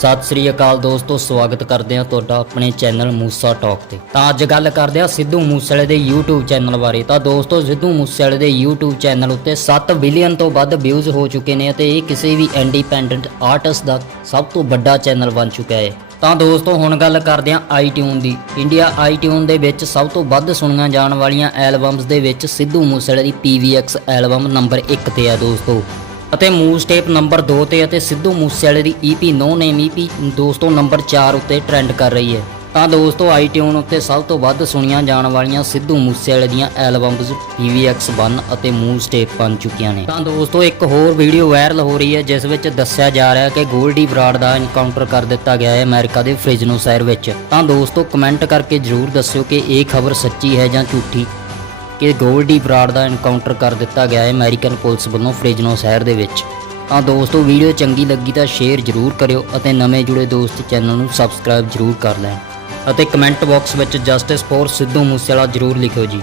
ਸਤਿ ਸ੍ਰੀ ਅਕਾਲ ਦੋਸਤੋ, ਸਵਾਗਤ ਕਰਦੇ ਹਾਂ ਤੁਹਾਡਾ ਆਪਣੇ ਚੈਨਲ ਮੂਸਾ ਟਾਕ ਤੇ। ਤਾਂ ਅੱਜ ਗੱਲ ਕਰਦੇ ਹਾਂ ਸਿੱਧੂ ਮੂਸੇਵਾਲੇ ਦੇ YouTube ਚੈਨਲ ਬਾਰੇ। ਤਾਂ ਦੋਸਤੋ, ਸਿੱਧੂ ਮੂਸੇਵਾਲੇ ਦੇ YouTube ਚੈਨਲ ਉੱਤੇ 7 ਬਿਲੀਅਨ ਤੋਂ ਵੱਧ ਵਿਊਜ਼ ਹੋ ਚੁੱਕੇ ਨੇ ਅਤੇ ਇਹ ਕਿਸੇ ਵੀ ਇੰਡੀਪੈਂਡੈਂਟ ਆਰਟਿਸਟ ਦਾ ਸਭ ਤੋਂ ਵੱਡਾ ਚੈਨਲ ਬਣ ਚੁੱਕਿਆ ਹੈ। ਤਾਂ ਦੋਸਤੋ, ਹੁਣ ਗੱਲ ਕਰਦੇ ਹਾਂ ਆਈਟਿਊਨ ਦੀ। ਇੰਡੀਆ ਆਈਟਿਊਨ ਦੇ ਵਿੱਚ ਸਭ ਤੋਂ ਵੱਧ ਸੁਣੀਆਂ ਜਾਣ ਵਾਲੀਆਂ ਐਲਬਮਸ ਦੇ ਵਿੱਚ ਸਿੱਧੂ ਮੂਸੇਵਾਲੇ ਦੀ PVX ਐਲਬਮ ਨੰਬਰ 1 ਤੇ ਆ ਦੋਸਤੋ। ਅਤੇ ਮੂਵ ਸਟੇਪ ਨੰਬਰ 2 ਤੇ ਅਤੇ ਸਿੱਧੂ ਮੂਸੇਵਾਲੇ ਦੀ EP ਨੋ ਨੇਮ EP ਦੋਸਤੋ ਨੰਬਰ 4 ਉੱਤੇ ਟ੍ਰੈਂਡ ਕਰ ਰਹੀ ਹੈ। ਤਾਂ ਦੋਸਤੋ ਆਈਟਿਊਨ ਉੱਤੇ ਸਭ ਤੋਂ ਵੱਧ ਸੁਣੀਆਂ ਜਾਣ ਵਾਲੀਆਂ ਸਿੱਧੂ ਮੂਸੇਵਾਲੇ ਦੀਆਂ ਐਲਬਮਸ PVX 1 ਅਤੇ ਮੂਵ ਸਟੇਪ ਬਣ ਚੁੱਕੀਆਂ ਨੇ। ਤਾਂ ਦੋਸਤੋ ਇੱਕ ਹੋਰ ਵੀਡੀਓ ਵਾਇਰਲ ਹੋ ਰਹੀ ਹੈ, ਜਿਸ ਵਿੱਚ ਦੱਸਿਆ ਜਾ ਰਿਹਾ ਹੈ ਕਿ ਗੋਲਡੀ ਬਰਾਡ ਦਾ ਇਨਕਾਊਂਟਰ ਕਰ ਦਿੱਤਾ ਗਿਆ ਹੈ ਅਮਰੀਕਾ ਦੇ ਫ੍ਰਿਜਨੋ ਸ਼ਹਿਰ ਵਿੱਚ। ਤਾਂ ਦੋਸਤੋ ਕਮੈਂਟ ਕਰਕੇ ਜਰੂਰ ਦੱਸਿਓ ਕਿ ਇਹ ਖਬਰ ਸੱਚੀ ਹੈ ਜਾਂ ਝੂਠੀ। ਕਿ ਗੋਲਡੀ ਬਰਾੜ ਦਾ ਐਨਕਾਊਂਟਰ ਕਰ ਦਿੱਤਾ ਗਿਆ ਹੈ ਅਮਰੀਕਨ ਪੁਲਿਸ ਵੱਲੋਂ ਫ੍ਰਿਜਨੋ ਸ਼ਹਿਰ ਦੇ ਵਿੱਚ। ਤਾਂ ਦੋਸਤੋ ਵੀਡੀਓ ਚੰਗੀ ਲੱਗੀ ਤਾਂ ਸ਼ੇਅਰ ਜ਼ਰੂਰ ਕਰਿਓ ਅਤੇ ਨਵੇਂ ਜੁੜੇ ਦੋਸਤ ਚੈਨਲ ਨੂੰ ਸਬਸਕ੍ਰਾਈਬ ਜ਼ਰੂਰ ਕਰ ਲੈਣ। ਅਤੇ ਕਮੈਂਟ ਬਾਕਸ ਵਿੱਚ ਜਸਟਿਸ ਫੋਰ ਸਿੱਧੂ ਮੂਸੇਵਾਲਾ ਜ਼ਰੂਰ ਲਿਖਿਓ ਜੀ।